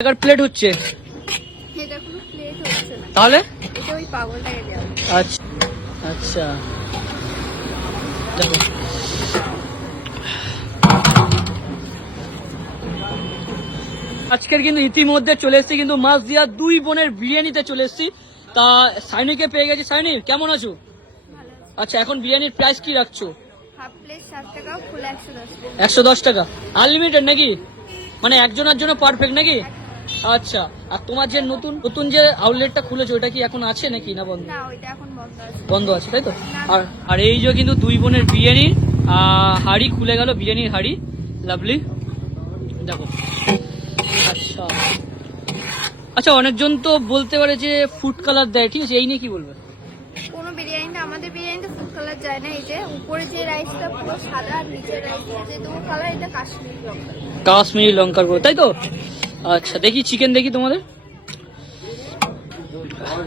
টাকার প্লেট হচ্ছে এটা কোনো প্লেট হচ্ছে না, তাহলে এটা ওই পাগলটাকে দেওয়া। আচ্ছা আচ্ছা দেখো আজকের কিন্তু ইতিমধ্যে চলে এসেছি কিন্তু মাছদিয়া দুই বোনের বিরিয়ানিতে চলে এসেছি। তা সাইনিকে পেয়ে গেছি। সাইনি কেমন আছো? ভালো আছে। আচ্ছা এখন বিরিয়ানির প্রাইস কি রাখছো? হাফ প্লেট 60 টাকা, ফুল 110 টাকা। 110 টাকা আনলিমিটেড নাকি? মানে একজনের জন্য পারফেক্ট নাকি? আচ্ছা আর তোমার যে নতুন নতুন যে আউটলেটটা খুলেছো ওটা কি এখন আছে নাকি না বন্ধ? না, ওইটা এখন বন্ধ আছে। বন্ধ আছে তাই তো। আর আর এই যে কিন্তু দুই বোনের বিরিয়ানির হাড়ি খুলে গেল, বিরিয়ানির হাড়ি। লাভলি দেখো। আচ্ছা আচ্ছা অনেকজন তো বলতে পারে যে ফুড কালার দেয়, ঠিক আছে এই নিয়ে কি বলবে? কোনো বিরিয়ানিতে, আমাদের বিরিয়ানিতে ফুড কালার যায় না। এই যে উপরে যে রাইসটা পুরো সাদা আর নিচের রাইসটা যে দুটো কালার, এটা কাশ্মীরি লঙ্কা। কাশ্মীরি লঙ্কার গুঁড়ো তাই তো। আচ্ছা দেখি চিকেন দেখি তোমাদের।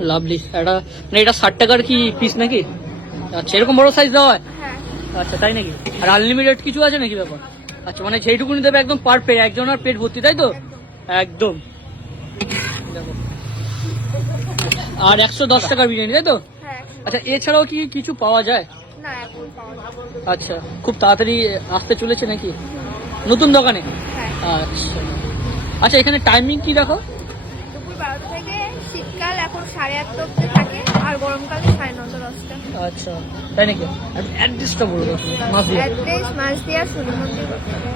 লাভলি এটা মানে এটা 60 টাকার কি পিস নাকি? আচ্ছা এরকম বড় সাইজ দেওয়া হয়? হ্যাঁ, আচ্ছা তাই নাকি? আর আনলিমিটেড কিছু আছে নাকি ব্যাপার? আচ্ছা মানে যেইটুকুনি দেবে একদম পারফেক্ট, একজন আর পেট ভর্তি তাই তো একদম। দেখো আর 110 টাকার বিরিয়ানি তাই তো। হ্যাঁ। আচ্ছা এছাড়াও কি কিছু পাওয়া যায়? না, এখন পাওয়া যায় না। আচ্ছা খুব তাড়াতাড়ি আসতে চলেছে নাকি নতুন দোকানে? হ্যাঁ, আচ্ছা আচ্ছা এখানে টাইমিং কি রাখো? দুপুর 12টা থেকে, শীতকাল এখন 8:30 অবধি থাকে, আর গরমকালে 9:30 10টা। আচ্ছা তাই নাকি? অ্যাড্রেসটা বলে দাও মাঝে। অ্যাড্রেস মাছদিয়া শনি মন্দির বটতলা।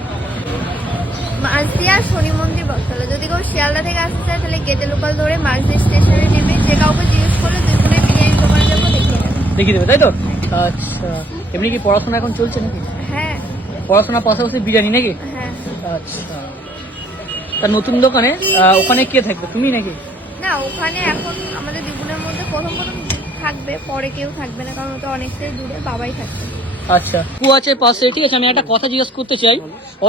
মাছদিয়া শনি মন্দির বটতলা। যদি কেউ শিয়ালদা থেকে আসতে চায় তাহলে গেটে লোকাল ধরে মাছদিয়া স্টেশনে নেমে যে কাউকে জিজ্ঞেস করলে দুই বোনের বিরিয়ানি দোকানে যাবো, দেখিয়ে দেবে। দেখিয়ে দেবে তাই তো। আচ্ছা এমনি কি পড়াশোনা এখন চলছে নাকি? হ্যাঁ, পড়াশোনার পাশাপাশি বিরিয়ানি নাকি? হ্যাঁ। আচ্ছা তার নতুন দোকানে ওখানে কে থাকবে, তুমি নাকি? না, ওখানে এখন আমাদের দুই বোনের মধ্যে প্রথম থাকবে, পরে কেউ থাকবে না, কারণ ওটা অনেকটাই দূরে, বাবাই থাকবে। আচ্ছা কু আছে পাশে, ঠিক আছে। আমি একটা কথা জিজ্ঞেস করতে চাই।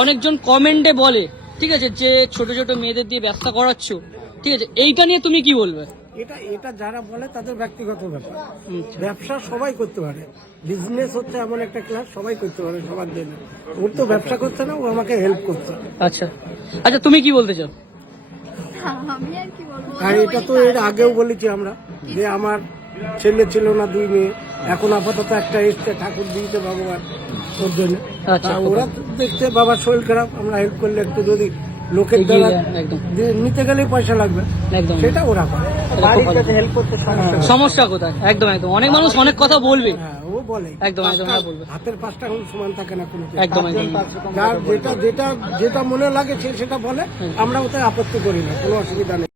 অনেকজন কমেন্টে বলে, ঠিক আছে, যে ছোট ছোট মেয়েদের দিয়ে ব্যবসা করাচ্ছ, ঠিক আছে, এইটা নিয়ে তুমি কি বলবে? এটা এটা যারা বলে তাদের ব্যক্তিগত ব্যাপার। ব্যবসা সবাই করতে পারে, বিজনেস হচ্ছে এমন একটা ক্লাস, সবাই করতে পারে সবার জন্য। ওর তো ব্যবসা করছে না, ও আমাকে হেল্প করছে। আচ্ছা আচ্ছা তুমি কি বলতে চাও? আমি আর কি বলবো, আর এটা তো এর আগেও বলেছি আমরা যে আমার ছেলে ছিল না, 2 মেয়ে, এখন আপাতত একটা এসছে, ঠাকুর দিয়েছে ভগবান ওর জন্য। আচ্ছা, ওরা দেখছে বাবার শরীর খারাপ, আমরা হেল্প করলে একটু যদি লোকের এগিয়ে দ্বারা যায়, একদম নিতে গেলেই পয়সা লাগবে, একদম সেটা ওরা করে। হেল্প করতে সমস্যা কোথায়? একদম একদম অনেক মানুষ অনেক কথা বলবে। হ্যাঁ, ও বলে একদম একদম হ্যাঁ বলবে। হাতের 5টা আঙুল সমান থাকে না কোনো কিছু। একদম একদম যার যেটা যেটা যেটা মনে লাগে সে সেটা বলে, আমরা ওতে আপত্তি করি না, কোনো অসুবিধা নেই।